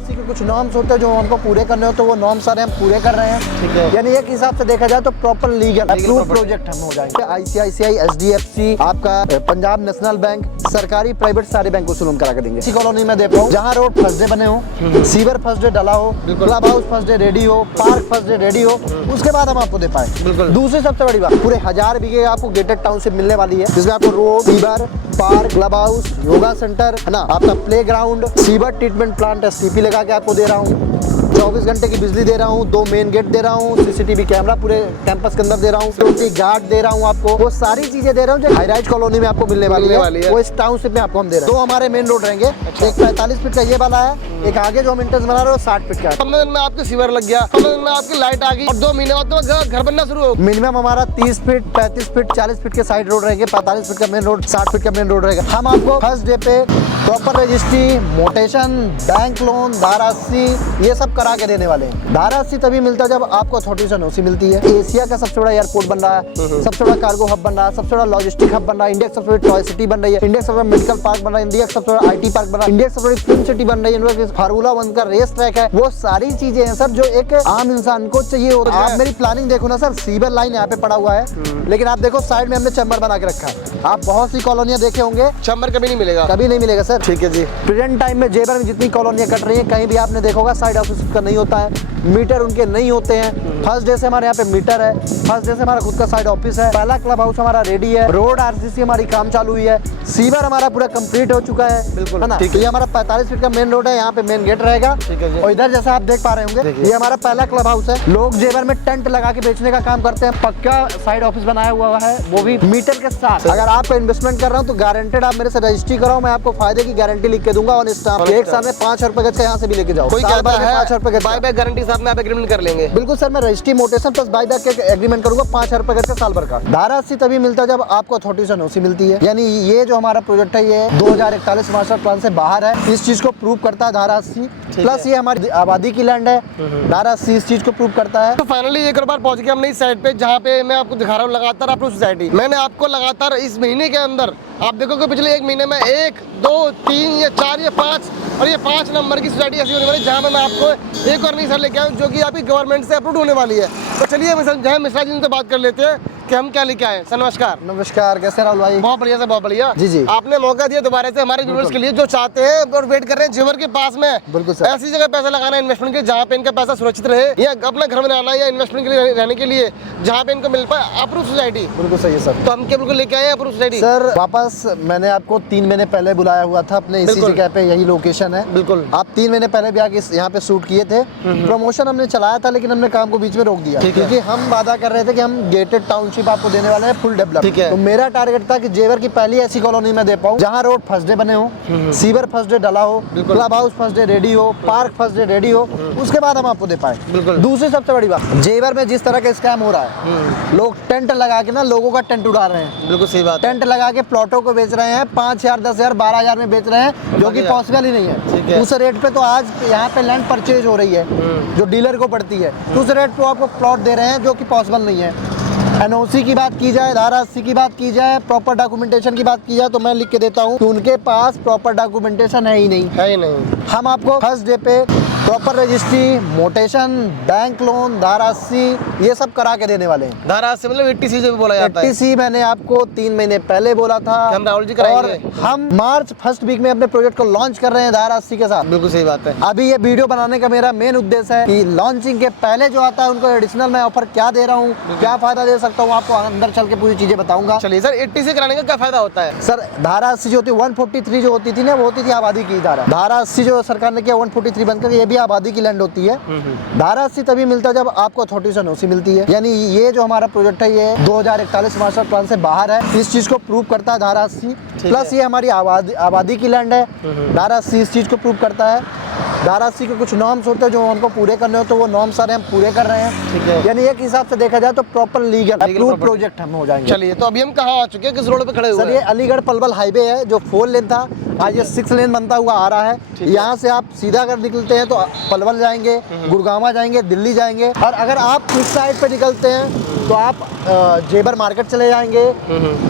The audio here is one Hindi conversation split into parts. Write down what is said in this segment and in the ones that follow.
धारासी के कुछ नॉर्म्स होते हैं जो हमको पूरे करने हो, तो वो नॉर्म्स सारे हम पूरे कर रहे हैं। ठीक है। यानी एक हिसाब से देखा जाए तो प्रॉपर लीगल अप्रूव प्रोजेक्ट हम हो जाएंगे। ICICI, SDFC, आपका पंजाब नेशनल बैंक, सरकारी प्राइवेट सारे बैंक को लोन करा के देंगे। इसी कॉलोनी में दे पाऊँ जहाँ रोड फर्स्ट डे बने हो, सीवर फर्स्ट डे डला हो, club house first day ready हो, पार्क फर्स्ट डे रेडी हो, उसके बाद हम आपको दे पाए। दूसरी सबसे बड़ी बात, पूरे 1000 बीघे आपको गेटेड टाउनशिप मिलने वाली है, जिसमें आपको road, sewer, park, club house, yoga centre है ना, आपका play ground, sewer treatment plant STP लगा के आपको दे रहा हूँ, 24 घंटे की बिजली दे रहा हूँ, 2 मेन गेट दे रहा हूँ, CCTV कैमरा पूरे कैंपस के अंदर दे रहा हूँ, सिक्योरिटी गार्ड दे रहा हूँ आपको। वो सारी चीजें दे रहा हूँ जो हाई राइज कॉलोनी में आपको मिलने वाली है। वो इस टाउनशिप में आपको हम दे रहे हैं। 2 हमारे मेन रोड रहेंगे, एक 45 फीट का ये वाला है, एक आगे जो हम इंटर्स बना रहे हो 60 फीट का। 15 दिन में आपके सीवर लग गया, 15 दिन में आपकी लाइट आ गई और 2 महीने बाद तो घर बनना शुरू हो। मिनिमम हमारा 30 फीट, 35 फीट, 40 फीट के साइड रोड रहेंगे, 45 फीट का मेन रोड, 60 फीट का मेन रोड रहेगा। हम आपको फर्स्ट डे पे proper registry, mutation, bank loan, धारासी ये सब करा के देने वाले हैं। धारासी तभी मिलता है जब आपको अथॉरिटी NOC मिलती है। एशिया का सबसे बड़ा एयरपोर्ट बन रहा है, सबसे बड़ा कार्गो हब बन रहा है, सबसे बड़ा लॉजिस्टिक हब बन रहा है, इंडिया की सबसे बड़ी टॉय सिटी बन रही है, इंडिया का सबसे बड़ा मेडिकल पार्क बन रहा है, इंडिया का सबसे बड़ा IT पार्क बन रहा है, इंडिया की सबसे बड़ी फिल्म सिटी बन रही है, फार्मूला 1 का रेस ट्रैक है। वो सारी चीजें हैं सर जो एक आम इंसान को चाहिए होता है। आप मेरी प्लानिंग देखो ना सर, सीवर लाइन यहाँ पे पड़ा हुआ है, लेकिन आप देखो साइड में हमने चैम्बर बना के रखा है। आप बहुत सी कॉलोनियां देखे होंगे, चैम्बर कभी नहीं मिलेगा, कभी नहीं मिलेगा सर। ठीक है जी। प्रेजेंट टाइम में जेबर में जितनी कॉलोनियां कट रही हैं, कहीं भी आपने देखा होगा साइड ऑफिस का नहीं होता है, मीटर उनके नहीं होते हैं। फर्स्ट डे से हमारे यहाँ पे मीटर है, फर्स्ट डे से हमारा खुद का साइड ऑफिस है, पहला क्लब हाउस हमारा रेडी है, रोड RCC हमारी काम चालू हुई है, सीवर हमारा पूरा कंप्लीट हो चुका है, बिल्कुल है ना। ये हमारा 45 फीट का मेन रोड है, यहाँ पे मेन गेट रहेगा। और इधर जैसा आप देख पा रहे होंगे, ये हमारा पहला क्लब हाउस है। लोग जेबर में टेंट लगा के बेचने का काम करते हैं, पक्का साइड ऑफिस बनाया हुआ है, वो भी मीटर के साथ। अगर आप इन्वेस्टमेंट कर रहे हो तो गारंटेड आप मेरे से रजिस्ट्री कराओ, मैं आपको फायदे की गारंटी लिख के दूंगा। और एक साल में 5 रुपए गज का यहाँ से भी लेके जाओ, कोई कहता है 5 रुपए गज बाय बैक गारंटी साथ में आप एग्रीमेंट कर लेंगे। बिल्कुल सर, मैं registry, mutation plus buy back के एग्रीमेंट करूंगा 5 रुपए गज का साल भर का। धारासी तभी मिलता है जब आपको अथॉरिटी NOC मिलती है। यानी ये जो हमारा प्रोजेक्ट है ये 2041 मास्टर प्लान से बाहर है, इस चीज को प्रूव करता है धारासी। प्लस ये हमारी आबादी की लैंड है, धारासी इस चीज को प्रूव करता है। तो फाइनली एक बार पहुंच गए हमने इस साइड पे, जहाँ पे मैं आपको दिखा रहा हूँ लगातार अपनी सोसाइटी। मैंने आपको लगातार इस महीने के अंदर आप देखोगे पिछले 1 महीने में 1, 2, 3 या 4 या 5 और ये 5 नंबर की सोसाइटी ऐसी होने वाली है जहाँ पे मैं आपको एक और नई सर लेके आऊँ जो कि आपकी गवर्नमेंट से अप्रूव होने वाली है। तो चलिए मिश्रा जी से बात कर लेते हैं कि हम क्या लेके आए। सर नमस्कार। नमस्कार, कैसे राहुल भाई? बहुत बढ़िया सर, बहुत बढ़िया। जी जी। आपने मौका दिया दोबारा से हमारे व्यूअर्स के लिए जो चाहते हैं और वेट कर रहे हैं जेवर के पास में। बिल्कुल सर। ऐसी जगह पैसा लगाना इन्वेस्टमेंट के जहाँ पे इनका पैसा सुरक्षित रहे, या अपना घर बनाना या इन्वेस्टमेंट के लिए रहने के लिए जहाँ पे इनको मिल पाए अप्रूव सोसाइटी। बिल्कुल सही है सर। तो हम क्या बिल्कुल लेके आए अप्रूव सोसाइटी। सर वापस मैंने आपको 3 महीने पहले बुलाया हुआ था अपने इसी जगह पे, यही लोकेशन है। बिल्कुल। आप 3 महीने पहले भी आके यहाँ पे शूट किए थे। प्रमोशन हमने चलाया था, लेकिन हमने काम को बीच में रोक दिया, क्योंकि हम वादा कर रहे थे कि हम गेटेड टाउनशिप आपको देने वाले हैं, फुल डेवलप। तो मेरा टारगेट था कि जेवर की पहली ऐसी कॉलोनी में दे पाऊँ जहाँ रोड फर्स्ट डे बने हो, सीवर फर्स्ट डे डला हो, club house first day ready हो, पार्क फर्स्ट डे रेडी हो, उसके बाद हम आपको दे पाए। दूसरी सबसे बड़ी बात, जेवर में जिस तरह का स्कैम हो रहा है, लोग टेंट लगा के ना लोगों का टेंट उड़ा रहे हैं। बिल्कुल सही बात। टेंट लगा के प्लॉटों को बेच रहे हैं, 5,000, 10,000, 12,000 में बेच रहे हैं, जो कि पॉसिबल ही नहीं है। उस रेट पे तो आज यहाँ पे लैंड परचेज हो रही है जो डीलर को पड़ती है, तो उस रेट पे आपको प्लॉट दे रहे हैं जो कि पॉसिबल नहीं है। NOC की बात की जाए, धारासी की बात की जाए, प्रॉपर डॉक्यूमेंटेशन की बात की जाए, तो मैं लिख के देता हूँ कि उनके पास प्रॉपर डॉक्यूमेंटेशन है ही नहीं। हम आपको फर्स्ट डे पे proper registry, mutation, bank loan, धारासी ये सब करा के देने वाले हैं। धारासी मतलब 80C जो भी बोला जाता है। 80C मैंने आपको 3 महीने पहले बोला था। हम राहुल जी कराएंगे। और हम मार्च फर्स्ट वीक में अपने प्रोजेक्ट को लॉन्च कर रहे हैं धारासी के साथ। बिल्कुल सही बात है। अभी ये वीडियो बनाने का मेरा मेन उद्देश्य है कि लॉन्चिंग के पहले जो आता है उनको एडिशनल मैं ऑफर क्या दे रहा हूँ, क्या फायदा दे सकता हूँ, आपको अंदर चल के पूरी चीजें बताऊंगा। चलिए सर, 80C कराने का क्या फायदा होता है? सर धारासी जो होती है 143 जो होती थी ना, वो होती थी आबादी की धारा। धारासी जो सरकार ने किया 143 बनकर, ये भी आबादी की लैंड होती है। धारासी तभी मिलता है जब आपको अथॉरिटी NOC मिलती है। यानी ये जो हमारा प्रोजेक्ट है ये 2041 मास्टर प्लान से बाहर है, इस चीज को प्रूव करता है धारासी। प्लस ये हमारी आबादी की लैंड है, धारासी इस चीज को प्रूव करता है। धारासी के कुछ नॉर्म्स होते हैं जो हमको पूरे करने हो, तो वो नॉर्म्स सारे हम पूरे कर रहे हैं। यानी एक हिसाब से देखा जाए तो प्रॉपर लीगल अप्रूव प्रोजेक्ट हम हो जाएंगे। चलिए, तो अभी हम कहाँ आ चुके हैं, किस रोड पे खड़े हुए हैं? सर ये अलीगढ़ पलवल हाईवे है जो 4 लेन था, आज ये 6 लेन बनता हुआ आ रहा है। यहाँ से आप सीधा अगर निकलते हैं तो पलवल जाएंगे, गुड़गांव जाएंगे, दिल्ली जाएंगे। और अगर आप इस साइड पे निकलते हैं तो आप जेबर मार्केट चले जाएंगे,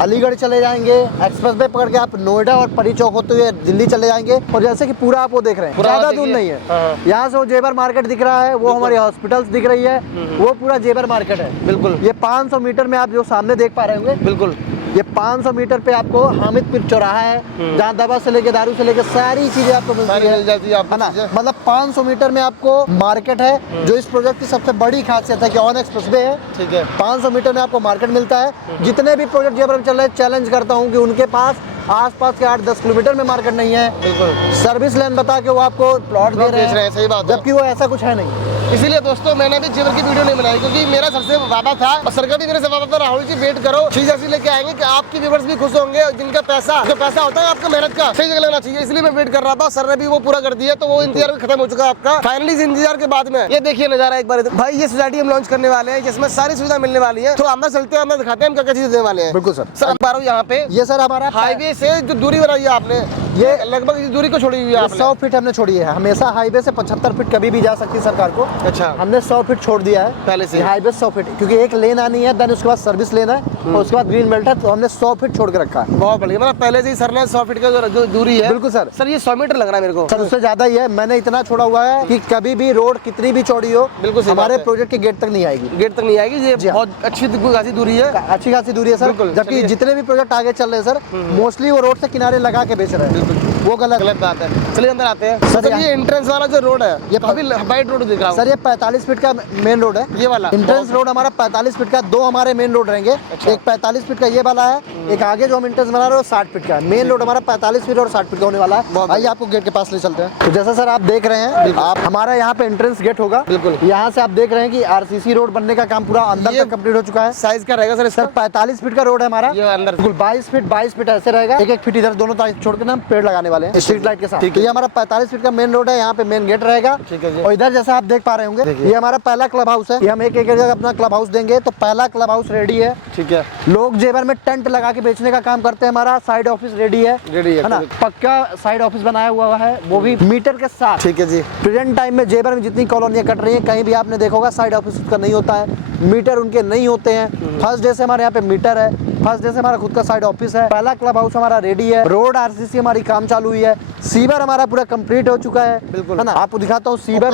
अलीगढ़ चले जाएंगे, एक्सप्रेस वे पकड़ के आप नोएडा और परी चौक होते हुए दिल्ली चले जाएंगे। और जैसे कि पूरा आप वो देख रहे हैं, ज्यादा दूर नहीं नहीं है। हाँ। यहाँ से वो जेबर मार्केट दिख रहा है, वो हमारी हॉस्पिटल्स दिख रही है, वो पूरा जेबर मार्केट है। बिल्कुल। ये 500 मीटर में आप जो सामने देख पा रहे होंगे, बिल्कुल ये 500 मीटर पे आपको हामिदपुर चौराहा है, जहाँ दवा से लेके दारू से लेके सारी चीजें आपको मिलती मिल जाती है आपको है ना। चीजें। मतलब 500 मीटर में आपको मार्केट है, जो इस प्रोजेक्ट की सबसे बड़ी खासियत है कि ऑन एक्सप्रेसवे है। ठीक है। 500 मीटर में आपको मार्केट मिलता है। जितने भी प्रोजेक्ट जेबर में चल रहे हैं, चैलेंज करता हूँ कि उनके पास आसपास के 8-10 किलोमीटर में मार्केट नहीं है। बिल्कुल। सर्विस लाइन बता के वो आपको प्लॉट दे रहे बेच रहे हैं, हैं, सही बात है। जबकि वो ऐसा कुछ है नहीं। इसीलिए दोस्तों मैंने भी जेबर की वीडियो नहीं बनाई, क्योंकि मेरा सबसे वादा था और सरकार भी मेरे से वादा था, राहुल जी वेट करो, चीज ऐसी लेके आएंगे कि आपके व्यूअर्स भी खुश होंगे, जिनका पैसा जो पैसा होता है आपका मेहनत का सही जगह लगना चाहिए। इसलिए मैं वेट कर रहा था, सर ने भी वो पूरा कर दिया, तो वो इंतजार खत्म हो चुका आपका। फाइनली इस इंतजार के बाद में ये देखिए नजारा एक बार भाई, ये सोसाइटी हम लॉन्च करने वाले हैं जिसमें सारी सुविधा मिलने वाली है। तो अंदर चलते हैं, अंदर दिखाते हैं हम क्या क्या चीजें देने वाले हैं। बिल्कुल सर। सर बारो यहाँ पे ये सर हमारा हाईवे से जो दूरी बनाई है आपने, ये लगभग इस दूरी को छोड़ी हुई है आपने। 100 फीट हमने छोड़ी है। हमेशा हाईवे से 75 फीट कभी भी जा सकती है सरकार को। अच्छा। हमने 100 फीट छोड़ दिया है पहले से। हाईवे 100 फीट, क्योंकि एक लेन आनी है, देन उसके बाद सर्विस लेना है और उसके बाद ग्रीन बेल्ट है, तो हमने 100 फीट छोड़ के रखा है। बहुत बढ़िया, मतलब पहले से ही सर ने 100 फीट का जो दूरी है। बिल्कुल सर। सर ये 100 मीटर लग रहा है मेरे को। सर उससे ज्यादा ही है, मैंने इतना छोड़ा हुआ है कि कभी भी रोड कितनी भी चौड़ी हो, बिल्कुल सही हमारे बात है। प्रोजेक्ट के गेट तक नहीं आएगी। गेट तक नहीं आएगी, ये जी हाँ। बहुत अच्छी खासी दूरी है। अच्छी खासी दूरी है सर। बिल्कुल, जबकि चलिए। जितने भी प्रोजेक्ट आगे चल रहे हैं सर, मोस्टली वो रोड से किनारे लगा के बेच रहे हैं, वो गलत। गलत बात है। चलिए अंदर आते हैं। सर, सर ये एंट्रेंस वाला जो रोड है, ये काफी वाइड रोड दिख रहा है सर ये 45 फीट का मेन रोड है। ये वाला इंट्रेंस रोड हमारा 45 फीट का, 2 हमारे मेन रोड रहेंगे। अच्छा। एक 45 फीट का ये वाला है, एक आगे जो हम इंट्रेंस बना रहे हैं वो 60 फीट का है। मेन रोड हमारा 45 फीट और 60 फीट का होने वाला है। बहुत आइए आपको गेट के पास ले चलते हैं। तो जैसा सर आप देख रहे हैं, आप हमारा यहाँ पे एंट्रेंस गेट होगा। बिल्कुल। यहाँ से आप देख रहे हैं कि आरसीसी रोड बनने का काम पूरा अंदर ये तक कंप्लीट हो चुका है। साइज क्या रहेगा सर इसका? सर 45 फीट का रोड है हमारा। ये अंदर बिल्कुल 22 फीट ऐसे रहेगा। एक फीट इधर दोनों तरफ छोड़ के ना हम पेड़ लगाने वाले हैं स्ट्रीट लाइट के साथ। ठीक तो है। ये हमारा 45 फीट का मेन रोड है, यहाँ पे मेन गेट रहेगा। ठीक है जी। और इधर जैसा आप देख पा रहे होंगे, ये हमारा पहला क्लब हाउस है। ये हम एक जगह अपना क्लब हाउस देंगे, तो पहला क्लब हाउस रेडी है। ठीक है। लोग जेबर में टेंट लगा के बेचने का काम करते हैं। हमारा साइड ऑफिस रेडी है ना, पक्का साइड ऑफिस बनाया हुआ है, वो भी मीटर के साथ। ठीक है जी। प्रेजेंट टाइम में जेबर में जितनी कॉलोनियां कट रही हैं, कहीं भी आपने देखा होगा साइड ऑफिस का नहीं होता है, मीटर उनके नहीं होते हैं। फर्स्ट डे से हमारे यहाँ पे मीटर है, फर्स्ट डे से हमारा खुद का साइड ऑफिस है। पहला क्लब हाउस हमारा रेडी है, रोड आरसीसी हमारी काम चालू हुई है, सीवर हमारा पूरा कंप्लीट हो चुका है। बिल्कुल। है ना, आपको दिखाता हूँ सीवर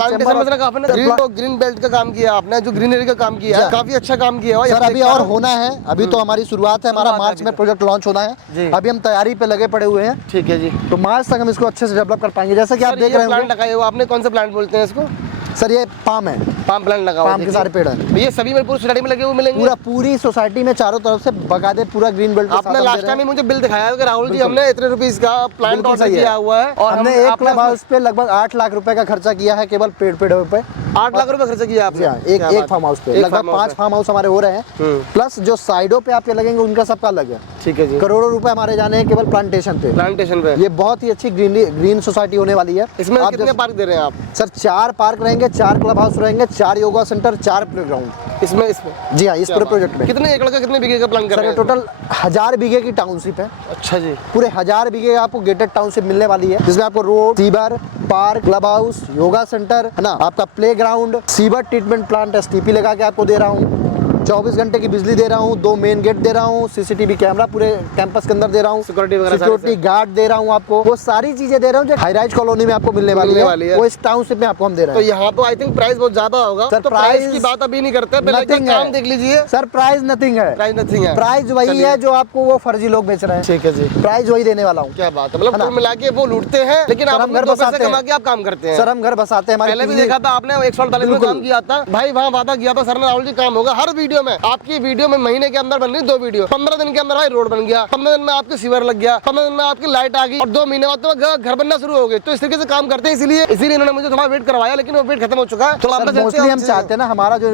ग्रीन बेल्ट का काम किया आपने, जो ग्रीनरी का काम किया है, काफी अच्छा काम किया है सर। अभी और होना है, अभी तो हमारी शुरुआत है, हमारा मार्च में प्रोजेक्ट लॉन्च होना जी। है। अभी हम तैयारी पे लगे पड़े हुए हैं। ठीक है जी। तो मार्च तक हम इसको अच्छे से डेवलप कर पाएंगे। जैसे कि आप देख रहे हैं प्लांट लगाए हो आपने, कौन सा प्लांट बोलते हैं इसको? सर, ये पाम है, पाम प्लांट लगा हुआ है, पाम के सारे पेड़ हैं। ये सभी में पूरी सोसाइटी में लगे हुए मिलेंगे? पूरी सोसाइटी में चारों तरफ से बकायदे पूरा ग्रीन बेल्ट के साथ आपने हम दे लास्ट रहे टाइम हैं। मुझे बिल दिखाया है कि राहुल जी हमने इतने रुपीस का प्लांट बिल्कुल ऑर्डर सही है। किया हुआ है, और हमने एक क्लब हाउस पे लगभग 8 लाख रुपए का खर्चा किया है, केवल पेड़ों पे। 8 लाख रुपए खर्चा किया आपने? एक फार्म हाउस पे लगभग 5 फार्म हाउस हमारे हो रहे हैं, प्लस जो साइडों पे आपके लगेंगे उनका सबका अलग है। ठीक है जी। करोड़ों रुपए हमारे जाने हैं केवल प्लांटेशन पे। प्लांटेशन पे ये बहुत ही अच्छी ग्रीन सोसाइटी होने वाली है। इसमें आप कितने पार्क दे रहे हैं आप? सर 4 पार्क रहेंगे, 4 क्लब हाउस रहेंगे, 4 योगा सेंटर, 4 प्लेग्राउंड। इसमें जी हाँ, इस पूरे प्रोजेक्ट में कितने एकड़ का, कितने बीघे का प्लान कर सर रहे हैं? टोटल 1000 बीघे की टाउनशिप है। अच्छा जी। पूरे 1000 बीघे आपको गेटेड टाउनशिप मिलने वाली है, जिसमें आपको road, sewer, park, club house, yoga centre, है ना, आपका play ground, sewer treatment plant STP लगा के आपको दे रहा हूँ। 24 घंटे की बिजली दे रहा हूँ, 2 मेन गेट दे रहा हूँ, सीसीटीवी कैमरा पूरे कैंपस के अंदर दे रहा हूँ, सिक्योरिटी गार्ड दे रहा हूँ आपको। वो सारी चीजें दे रहा हूँ जो हाई राइज कॉलोनी में आपको मिलने वाली है, वो इस टाउनशिप में आपको हम दे रहे तो हैं। यहाँ तो आई थिंक प्राइस बहुत ज्यादा होगा सर, तो प्राइस की बात अभी नहीं करते, पहले एक बार काम देख लीजिए। सर प्राइस नथिंग है, प्राइस नथिंग है, प्राइस वही है जो आपको वो फर्जी लोग बेच रहे हैं। ठीक है जी। प्राइस वही देने वाला हूँ। क्या बात है, मतलब कुल मिला के वो लूटते हैं, लेकिन आप घर घर बसाते कमा के आप काम करते हैं। सर हम घर बसाते हैं। पहले भी देखा था आपने 148 में काम किया था भाई, वहाँ वादा किया था सर ने, राहुल जी काम होगा। हर वीडियो में आपकी वीडियो में महीने के अंदर बन रही 2 वीडियो, 15 दिन के अंदर भाई रोड बन गया, 15 दिन में आपके सीवर लग गया, 15 दिन में आपकी लाइट आ गई, और 2 महीने बाद तो घर बनना शुरू हो गए। तो इस तरीके से काम करते हैं, इसीलिए इन्होंने मुझे थोड़ा वेट करवाया, लेकिन वो वेट खत्म हो चुका है। थोड़ा मोस्टली हम चाहते हैं ना, हमारा जो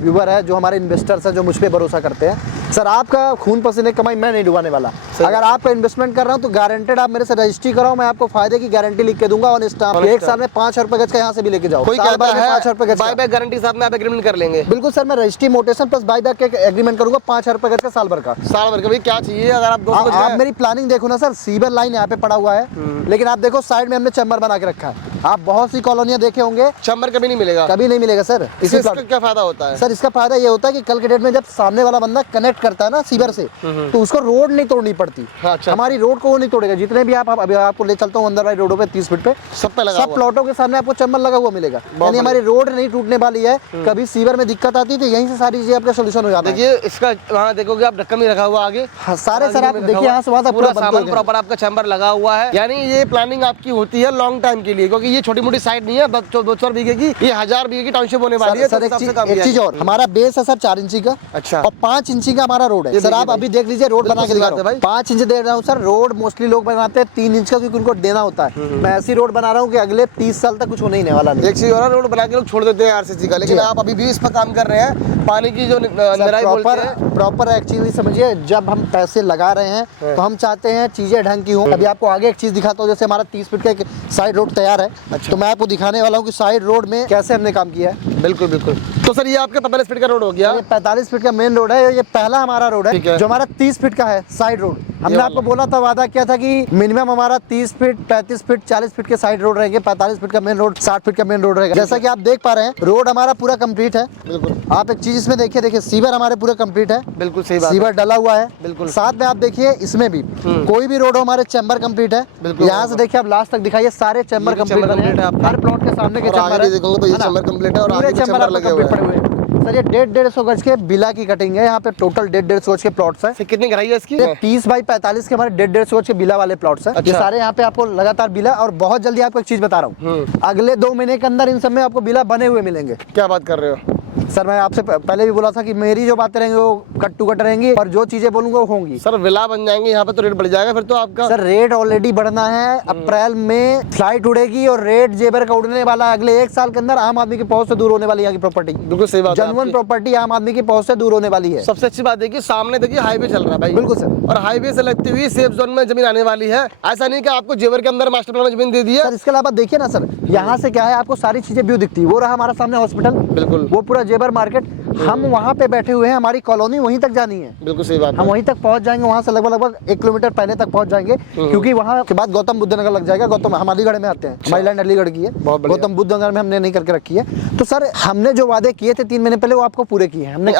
व्यूअर है, जो हमारे इन्वेस्टर्स है, जो मुझ पे भरोसा करते हैं, सर आपका खून पसीने कमाई मैं नहीं डुबाने वाला। अगर आप इन्वेस्टमेंट कर रहा हूँ तो गारंटेड आप मेरे से रजिस्ट्री कराओ, मैं आपको फायदे की गारंटी लिख के दूंगा ऑन स्टाम्प। 1 साल में 5000 रुपए गज का यहाँ से भी लेके जाओ। कोई कहता है बाय बाय गारंटी के साथ में आप एग्रीमेंट कर लेंगे? बिल्कुल सर, मैं registry mutation plus plus buyback का एग्रीमेंट करूंगा 5,000 रुपए का साल भर का। साल भर का भाई क्या चाहिए अगर आप 200 गज आप का मेरी प्लानिंग देखो ना सर, सीवर लाइन यहाँ पे पड़ा हुआ है, लेकिन आप देखो साइड में हमने चैम्बर बना के रखा है। आप बहुत सी कॉलोनियां देखे होंगे, चैम्बर कभी नहीं मिलेगा, कभी नहीं मिलेगा सर। इसी इसका क्या फायदा होता है सर, इसका फायदा ये होता है कि कल के डेट में जब सामने वाला बंदा कनेक्ट करता है ना सीवर से, तो उसको रोड नहीं तोड़नी पड़ती। हाँ, अच्छा। हमारी रोड को वो नहीं तोड़ेगा। जितने भी आप अभी आपको ले चलता हूँ अंदर वाली रोडों पे 30 फीट पे, सब पे लगा सब हुआ। प्लॉटों के सामने आपको चैम्बर लगा हुआ मिलेगा। यानी हमारी रोड नहीं टूटने वाली है। कभी सीवर में दिक्कत आती है तो यहीं से सारी चीजें आपका सोल्यूशन हो जाता है। देखिए इसका वहाँ देखोगे आप ढक्कन नहीं रखा हुआ आगे, हाँ, सारे सर आप देखिए यहाँ से वहाँ तक पूरा पूरा सामान प्रॉपर आपका चैम्बर लगा हुआ है। यानी ये प्लानिंग आपकी होती है लॉन्ग टाइम के लिए, क्योंकि ये छोटी मोटी साइट नहीं है 200 बीघे की, ये 1000 बीघे की टाउनशिप होने वाली है। सर एक चीज और, हमारा बेस है सर 4 इंची का, अच्छा, और 5 इंची का हमारा रोड है। सर आप अभी देख लीजिए, रोड बना के दिखा रहा हूं। 5 इंच दे रहा हूँ सर। रोड मोस्टली लोग बनाते हैं 3 इंच का, क्योंकि उनको देना होता है। मैं ऐसी रोड बना रहा हूँ कि अगले 30 साल तक कुछ होने ही नहीं वाला। एक चीज और, रोड बना के लोग छोड़ देते हैं आरसीसी का, लेकिन आप अभी भी इस पर काम कर रहे हैं। पानी की जो निराई बोलते हैं, प्रॉपर एक्चुअली समझिए, जब हम पैसे लगा रहे हैं तो हम चाहते हैं चीजें ढंग की हो। अभी आपको आगे एक चीज दिखाता हूँ, जैसे हमारा 30 फीट का एक साइड रोड तैयार है। तो मैं आपको दिखाने वाला हूँ कि साइड रोड में कैसे हमने काम किया है। बिल्कुल बिल्कुल। तो सर ये आपका 45 फीट का रोड हो गया, ये 45 फीट का मेन रोड है। ये पहला हमारा रोड ठीक है है। जो हमारा 30 फीट का है साइड रोड। हमने आपको बोला था, वादा किया था कि मिनिमम हमारा 30 फीट 35 फीट 40 फीट के साइड रोड रहेंगे, 45 फीट का मेन रोड, 60 फीट का मेन रोड रहेगा। जैसा कि आप देख पा रहे हैं, रोड हमारा पूरा कंप्लीट है। बिल्कुल। आप एक चीज इसमें देखिए, सीवर हमारे पूरा कंप्लीट है। बिल्कुल सही बात, सीवर डला हुआ है। बिल्कुल। साथ में आप देखिए इसमें भी कोई भी रोड हो, हमारे चैम्बर कंप्लीट है। बिल्कुल। यहाँ से देखिए आप लास्ट तक दिखाइए, सारे चैम्बर कंप्लीट है। हर प्लॉट के सामने के चैम्बर है। देखोगे तो ये चैम्बर कंप्लीट है और आगे भी चैम्बर लगे हुए हैं। सर ये 150 गज के बिला की कटिंग है। यहाँ पे टोटल 150 गज के प्लॉट्स है। कितनी गहराई है इसकी? 30 बाई 45 के हमारे 150 गज के बिला वाले प्लॉट्स है। ये सारे यहाँ पे आपको लगातार बिला, और बहुत जल्दी आपको एक चीज बता रहा हूँ, अगले 2 महीने के अंदर इन सब में आपको बिला बने हुए मिलेंगे। क्या बात कर रहे हो सर? मैं आपसे पहले भी बोला था कि मेरी जो बातें रहेंगी वो कट टू कट रहेंगी, और जो चीजें बोलूंगा वो होंगी। सर विला बन जाएंगे यहाँ पे तो रेट बढ़ जाएगा फिर तो आपका। सर रेट ऑलरेडी बढ़ना है। अप्रैल में फ्लाइट उड़ेगी और रेट जेबर का उड़ने वाला है। अगले 1 साल के अंदर आम आदमी की पहुंच से दूर होने वाली है यहाँ की प्रॉपर्टी। बिल्कुल सही बात है। जनवन प्रॉपर्टी आम आदमी की पहुंच से दूर होने वाली है। सबसे अच्छी बात है कि सामने देखिए हाईवे चल रहा है भाई। बिल्कुल सर। और हाईवे से लगती हुई सेफ जोन में जमीन आने वाली है। ऐसा नहीं कि आपको जेवर के अंदर मास्टर प्लान में जमीन दे दी है। सर इसके अलावा देखिए ना सर, यहाँ से क्या है, आपको सारी चीजें व्यू दिखती है। वो रहा हमारा सामने हॉस्पिटल, बिल्कुल। वो पूरा जेबर मार्केट, हम वहाँ पे बैठे हुए हैं। हमारी कॉलोनी वहीं तक जानी है। बिल्कुल सही बात हम वहीं तक पहुंच जाएंगे। वहाँ से लगभग 1 किलोमीटर पहले तक पहुंच जाएंगे, क्योंकि वहाँ के बाद गौतम बुद्ध नगर लग जाएगा। गौतम हम अलीगढ़ में आते हैं, हमारी लाइन अलीगढ़ की है। गौतम बुद्ध नगर में हमने नहीं करके रखी है। तो सर हमने जो वादे किए थे 3 महीने पहले, वो आपको पूरे किए हैं हमने।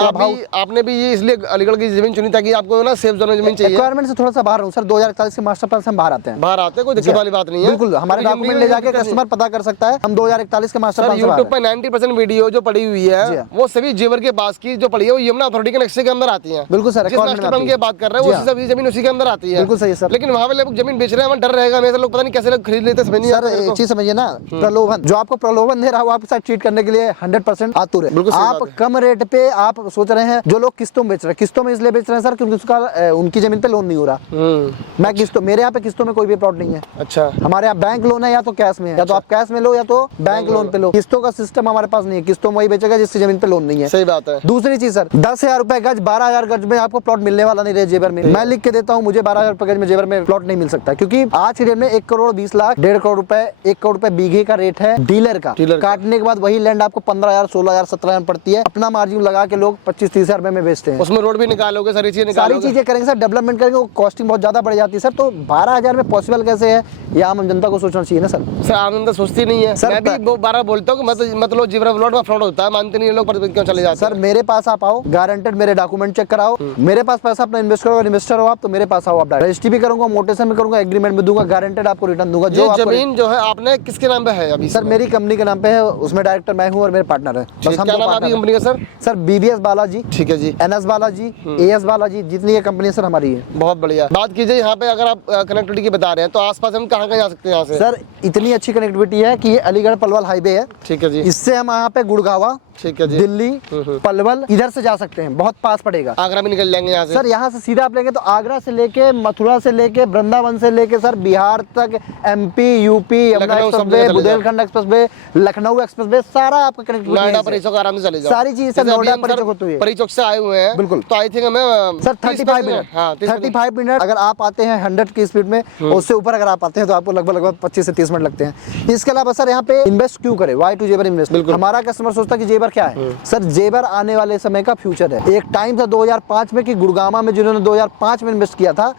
आपने भी ये इसलिए अलीगढ़ की जमीन चुनी ताकि आपको ना सेफ जोन में जमीन चाहिए। रिक्वायरमेंट से थोड़ा सा बाहर हूँ सर। 2041 के मास्टर प्लान से हम बाहर आते हैं। बाहर आते हैं, कोई दिक्कत वाली बात नहीं है। बिल्कुल, हमारे डॉक्यूमेंट ले जाके कस्टमर पता कर सकता है। हम 2041 के मास्टर प्लान से बाहर यूट्यूब पर 90% वीडियो जो पड़ी हुई है वो सभी जेवर के पास की जो पड़ी है वो यमुना अथॉरिटी के नक्शे के अंदर आती है। बिल्कुल सर। जिस मास्टर प्लान की बात कर रहे हैं वो सभी जमीन उसी के अंदर आती है। बिल्कुल सही सर। लेकिन वहाँ पे लोग जमीन बेच रहे हैं, वहाँ डर रहेगा हमेशा, लोग पता नहीं कैसे लोग खरीद लेते समझ नहीं आता। सर एक चीज समझिए ना, प्रलोभन जो आपको प्रलोभन दे रहा है वो आपके साथ चीट करने के लिए 100% आतुर है। आप कम रेट पे आप सोच रहे हैं, जो लोग किस्तों में बेच रहे हैं, किस्तों में इसलिए बेच रहे हैं सर क्योंकि उसका उनकी जमीन पे लोन नहीं हो रहा। मैं किस्तों, मेरे यहाँ पे किस्तों में कोई भी प्लॉट नहीं है। अच्छा। हमारे यहाँ बैंक लोन है, या तो कैश में है। या तो आप कैश में लो या तो बैंक लोन पे लो। किस्तों का सिस्टम हमारे पास नहीं है। किस्तों में वही बेचेगा जिसकी जमीन पे लोन नहीं है। सही बात है। दूसरी चीज सर, 10,000 रुपए गज, 12,000 गज में आपको प्लॉट मिलने वाला नहीं रहे जेवर में। मैं लिख के देता हूँ, मुझे 12,000 रुपए गज में जेवर में प्लॉट नहीं मिल सकता, क्योंकि आज के डेट में 1 करोड़ 20 लाख, 1.5 करोड़ रुपए, 1 करोड़ रुपए बीघे का रेट है डीलर का। काटने के बाद वही लैंड आपको 15,000, 16,000, 17,000 पड़ती है। अपना मार्जिन लगा के लोग 25-30,000 रुपए में बेचते हैं। उसमें रोड भी निकालोगे, सारी चीजें करेंगे सर, डेवलपमेंट करेंगे, वो कॉस्टिंग बहुत ज्यादा बढ़ जाती है सर। तो 12,000 में पॉसिबल कैसे है, ये आम जनता को सोचना चाहिए ना सर। सर आम जनता सोचती नहीं है। मैं भी 12 बोलता हूँ मतलब जेवर प्लॉट में फ्रॉड होता है, मानते नहीं लोग, क्यों चले जाते हैं। सर मेरे पास आप आओ, गारंटेड मेरे डॉक्यूमेंट चेक कराओ, मेरे पास पैसा अपना इन्वेस्ट करो। इन्वेस्टर हो आप तो मेरे पास आओ, आप रजिस्ट्री भी करूंगा, मोटेशन भी करूंगा, एग्रीमेंट भी दूंगा, गारंटेड आपको रिटर्न दूंगा। जो जमीन जो है आपने किसके नाम पे है अभी? सर मेरी कंपनी के नाम पे है, उसमें डायरेक्टर मैं हूँ और मेरे पार्टनर है। बस हम क्या नाम है कंपनी का सर? Sir BBS Balaji. ठीक है जी। NS बालाजी, AS बालाजी, जितनी ये कंपनी सर हमारी है। बहुत बढ़िया। बात कीजिए यहाँ पे, अगर आप कनेक्टिविटी की बता रहे हैं तो आसपास हम कहाँ जा सकते हैं यहाँ से? सर इतनी अच्छी कनेक्टिविटी है कि ये अलीगढ़ पलवल हाईवे है। ठीक है जी। इससे हम यहाँ पे गुड़गावा, ठीक है जी, दिल्ली, पलवल इधर से जा सकते हैं, बहुत पास पड़ेगा। आगरा भी निकल जाएंगे यहाँ से? सर यहाँ से सीधा आप लेंगे तो आगरा से लेके, मथुरा से लेके, वृंदावन से लेके सर बिहार तक, MP, UP, Yamuna expressway, Bundelkhand expressway, Lucknow expressway, सारा आपका कनेक्टिविटी। नोएडा परिचौक आराम से चले जाओ। सारी चीज सर नोएडा परिचौक से आए हुए हैं। बिल्कुल। तो आई थिंक हमें सर 35 मिनट अगर आप आते हैं 100 की स्पीड में, उससे ऊपर अगर आप आते हैं तो आपको लगभग 25 से 30 मिनट लगते हैं। इसके अलावा सर यहाँ पे इन्वेस्ट क्यों करें, वाई टू जेवर इन्वेस्ट। हमारा कस्टमर सोचता है कि जेवर क्या है सर, जेवर आने वाले समय का फ्यूचर है। एक टाइम था 2005 में कि गुड़गामा में जिन्होंने 2005 में इन्वेस्ट किया था,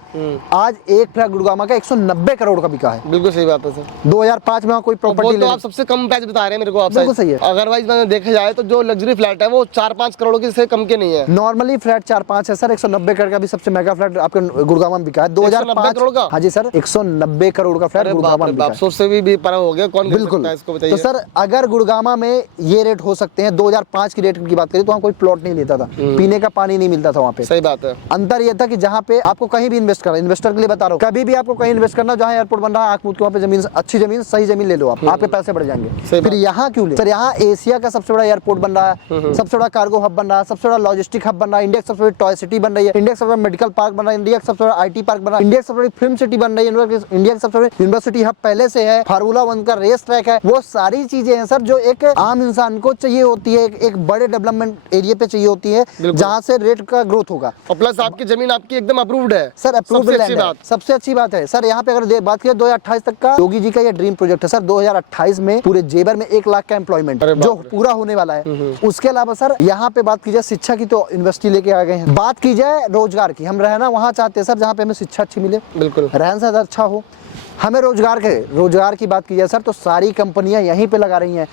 आज एक फ्लैट गुड़गामा का 190 करोड़ का बिका है। बिल्कुल सही बात है सर। 2005 में वहाँ कोई प्रॉपर्टी तो आप सबसे कम प्राइस बता रहे हैं मेरे को आप। बिल्कुल सही है। अदरवाइज मैंने देखा जाए तो जो लग्जरी फ्लैट है वो 4-5 करोड़ के से कम के नहीं है। नॉर्मली फ्लैट 4-5 है सर। 190 करोड़ का भी सबसे महंगा फ्लैट आपके गुड़गामा में बिका है 2005 करोड़ का। हाँ जी सर, 190 करोड़ का फ्लैट गुड़गामा में बिका है। सोच से भी परा हो गया, कौन बिल्कुल। इसको बताइए। तो सर अगर गुड़गामा में ये रेट हो सकते हैं, 2005 की रेट की बात करें तो वहाँ कोई प्लॉट नहीं लेता था, पीने का पानी नहीं मिलता था वहाँ पे। सही बात है। अंतर ये था कि जहाँ पे आपको कहीं भी इन्वेस्ट करना, इन्वेस्टर के लिए बता रहा हूँ, कभी भी आपको कहीं इन्वेस्ट करना जहाँ एयरपोर्ट बन रहा है, आंख मूंद के वहाँ पे जमीन, अच्छी जमीन, सही जमीन ले लो आप, आपके पैसे बढ़ जाएंगे। फिर यहाँ क्यों ले सर, यहाँ एशिया का सबसे बड़ा एयरपोर्ट बन रहा है, सबसे बड़ा कार्गो हब बन रहा है, सबसे बड़ा लॉजिस्टिक हब बन रहा है, इंडिया की सबसे बड़ी टॉय सिटी बन रही है, इंडिया का सबसे बड़ा मेडिकल पार्क बन रहा है, इंडिया का सबसे बड़ा IT पार्क बन रहा है, इंडिया की सबसे बड़ी फिल्म सिटी बन रही है, इंडिया की सबसे बड़ी यूनिवर्सिटी हब पहले से है, फार्मूला 1 का रेस ट्रैक है। वो सारी चीजें हैं सर जो एक आम इंसान को चाहिए होती है, एक बड़े डेवलपमेंट एरिया पे चाहिए होती है जहाँ से रेट का ग्रोथ होगा। और प्लस आपकी जमीन आपकी एकदम अप्रूव्ड है सर, अप्रूव्ड लैंड है। सबसे अच्छी बात है सर, यहाँ पे अगर बात करें 2028 तक का योगी जी का ये ड्रीम प्रोजेक्ट है सर। 2028 में पूरे जेवर में 1 लाख का एम्प्लॉयमेंट जो पूरा होने वाला है। उसके अलावा सर यहाँ पे बात की जाए शिक्षा की तो यूनिवर्सिटी लेके आ गए हैं। बात की जाए रोजगार की, हम रहना वहाँ चाहते हैं सर जहाँ पे हमें शिक्षा अच्छी मिले, बिल्कुल रहन सहन अच्छा हो। हमें रोजगार की बात की जाए सर तो सारी कंपनियां यहीं पे लगा रही हैं,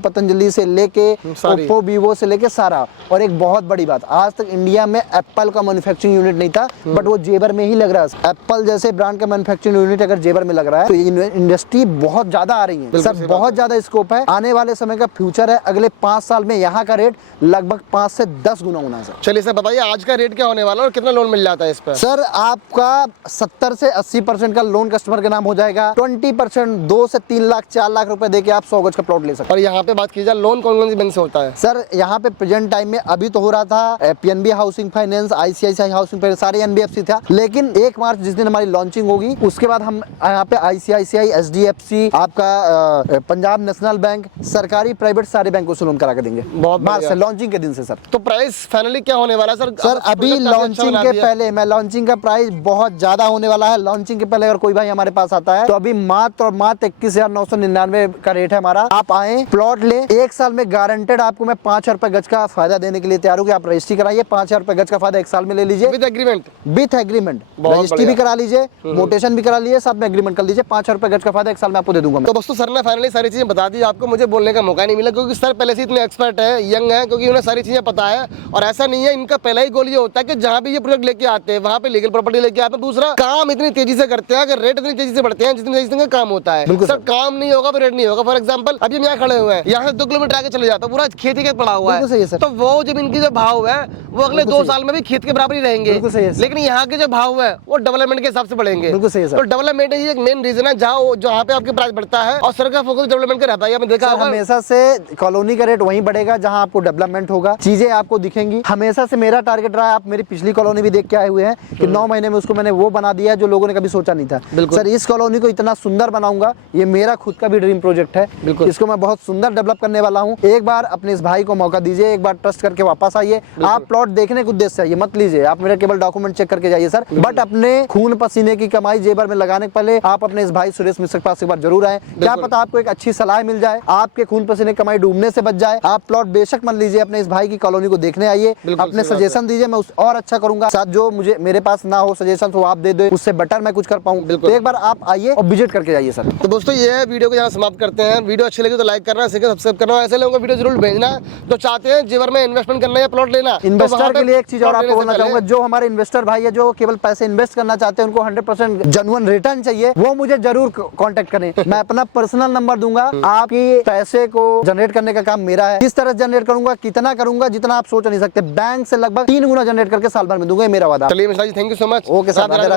पतंजलि से लेके ओप्पो वीवो से लेके सारा। और एक बहुत बड़ी बात, आज तक इंडिया में एप्पल का मैन्युफैक्चरिंग यूनिट नहीं था, बट वो जेवर में ही लग रहा है। एप्पल जैसे ब्रांड का मैन्युफैक्चरिंग यूनिट अगर जेवर में लग रहा है तो ये इंडस्ट्री बहुत ज्यादा आ रही है सर, बहुत ज्यादा स्कोप है। आने वाले समय का फ्यूचर है, अगले 5 साल में यहाँ का रेट लगभग 5 से 10 गुना होना है सर। चलिए सर बताइए आज का रेट क्या होने वाला है और कितना लोन मिल जाता है इस पर? सर आपका 70 से 80% का लोन कस्टमर के नाम हो जाएगा। 20% 2 से 3 लाख 4 लाख रुपए देके आप 100 गज का प्लॉट ले सकते हैं। और यहाँ पे बात की जाए लोन कौन कौन सी बैंक से होता है? सर यहाँ पे प्रेजेंट टाइम में अभी तो हो रहा था PNB housing finance, ICICI housing finance, सारे NBFC था। लेकिन 1 मार्च जिस दिन हमारी लॉन्चिंग होगी उसके बाद हम यहाँ पे ICICI, SDFC, आपका पंजाब नेशनल बैंक, सरकारी प्राइवेट सारे बैंकों से लोन करा के देंगे मार्च से, लॉन्चिंग के दिन से सर। तो प्राइस फाइनली क्या होने वाला है सर? अभी लॉन्चिंग के पहले लॉन्चिंग का प्राइस बहुत ज्यादा होने वाला है। लॉन्चिंग के पहले अगर कोई भाई हमारे पास आता है तो अभी मात्र 21,999 का रेट है हमारा। आप आए, प्लॉट ले, 1 साल में गारंटेड आपको मैं 5,000 रुपए गज का फायदा देने के लिए तैयार हूँ कि आप रजिस्ट्री कराइए, 5,000 रुपए गज का फायदा 1 साल में ले लीजिए विद एग्रीमेंट। रजिस्ट्री भी करा लीजिए, मोटेशन भी करा लीजिए, साथ में एग्रीमेंट कर लीजिए, 5,000 रुपए गज का फायदा 1 साल में आपको दे दूंगा। तो दोस्तों सर ने फाइनली सारी चीजें बता दी, आपको मुझे बोलने का मौका नहीं मिला क्योंकि सर पहले से इतने एक्सपर्ट है, यंग है, क्योंकि उन्हें सारी चीजें पता है। और ऐसा नहीं है, इनका पहला ही गोल ये होता है कि जहाँ भी ये प्रोजेक्ट लेके आते हैं वहाँ पे लीगल प्रॉपर्टी लेके आते हैं। दूसरा, काम इतनी तेजी से करते हैं, अगर रेट इतनी तेजी से बढ़ते हैं जितनी तेजी से काम होता है। सर काम नहीं होगा तो रेट नहीं होगा। फॉर एग्जांपल अभी हम यहाँ खड़े हुए हैं, यहाँ से 2 किलोमीटर आगे चले जाता है, पूरा खेती के पड़ा हुआ है, तो वो जब इनकी जो भाव है वो अगले 2 साल में भी खेत के बराबर ही रहेंगे। लेकिन यहाँ के जो भाव है वो डेवलपमेंट के हिसाब से बढ़ेंगे। तो डेवलपमेंट ही एक मेन रीजन है जहाँ पे आपके प्राइस बढ़ता है और सरकार फोकस डेवलपमेंट का रहता है। आपने देखा होगा हमेशा से कॉलोनी का रेट वहीं बढ़ेगा जहाँ आपको डेवलपमेंट होगा, चीजें आपको दिखेंगी। हमेशा से मेरा टारगेट रहा है, आप मेरी पिछली कॉलोनी भी देख के आए हुए हैं कि 9 महीने में उसको मैंने वो बना दिया जो लोगों ने कभी सोचा नहीं था। सर इस कॉलोनी को इतना सुंदर बनाऊंगा, ये मेरा खुद का भी ड्रीम प्रोजेक्ट है। इसको मैं बहुत सुंदर डेवलप करने वाला हूँ। एक बार अपने इस भाई को मौका दीजिए, एक बार ट्रस्ट करके वापस आइए। आप प्लॉट देखने के उद्देश्य से आइए, मत लीजिए आप मेरे केवल डॉक्यूमेंट चेक करके जाइए सर, बट अपने खून पसीने की कमाई जेबर में लगाने के पहले आप अपने इस भाई सुरेश मिश्र के पास एक बार जरूर आए। क्या पता आपको एक अच्छी सलाह मिल जाए, आपके खून पसीने की कमाई डूबने से बच जाए। आप प्लॉट बेशक मत लीजिए, अपने इस भाई की कॉलोनी को देखने आइए, अपने सजेशन दीजिए, मैं और अच्छा करूंगा। साथ जो मुझे मेरे पास ना हो सजेशन तो आप दे दो, उससे बेटर मैं कुछ कर पाऊँ। तो एक बार आप आइए और विजिट करके जाइए सर। तो दोस्तों ये वीडियो को यहाँ समाप्त करते हैं। वीडियो अच्छी लगी तो लाइक करना, सब्सक्राइब करना, ऐसे लोगों को वीडियो जरूर भेजना तो चाहते हैं जेवर में इन्वेस्टमेंट करना या प्लॉट लेना। इन्वेस्टर के लिए एक चीज और आपको बोलना चाहूंगा, जो हमारे इन्वेस्टर भाई है जो केवल पैसे इन्वेस्ट करना चाहते हैं, उनको 100% जेन्युइन रिटर्न चाहिए, वो मुझे जरूर कांटेक्ट करें। मैं अपना पर्सनल नंबर दूंगा, आपकी पैसे को जनरेट करने का काम मेरा है। किस तरह जनरेट करूंगा, कितना करूंगा, जितना आप सोच नहीं सकते, बैंक से लगभग 3 गुना जनरेट करके साल भर में दूंगा, मेरा वादा। चलिए Mishra ji, thank you so much. Okay sir, Radhe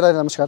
Radhe, नमस्कार।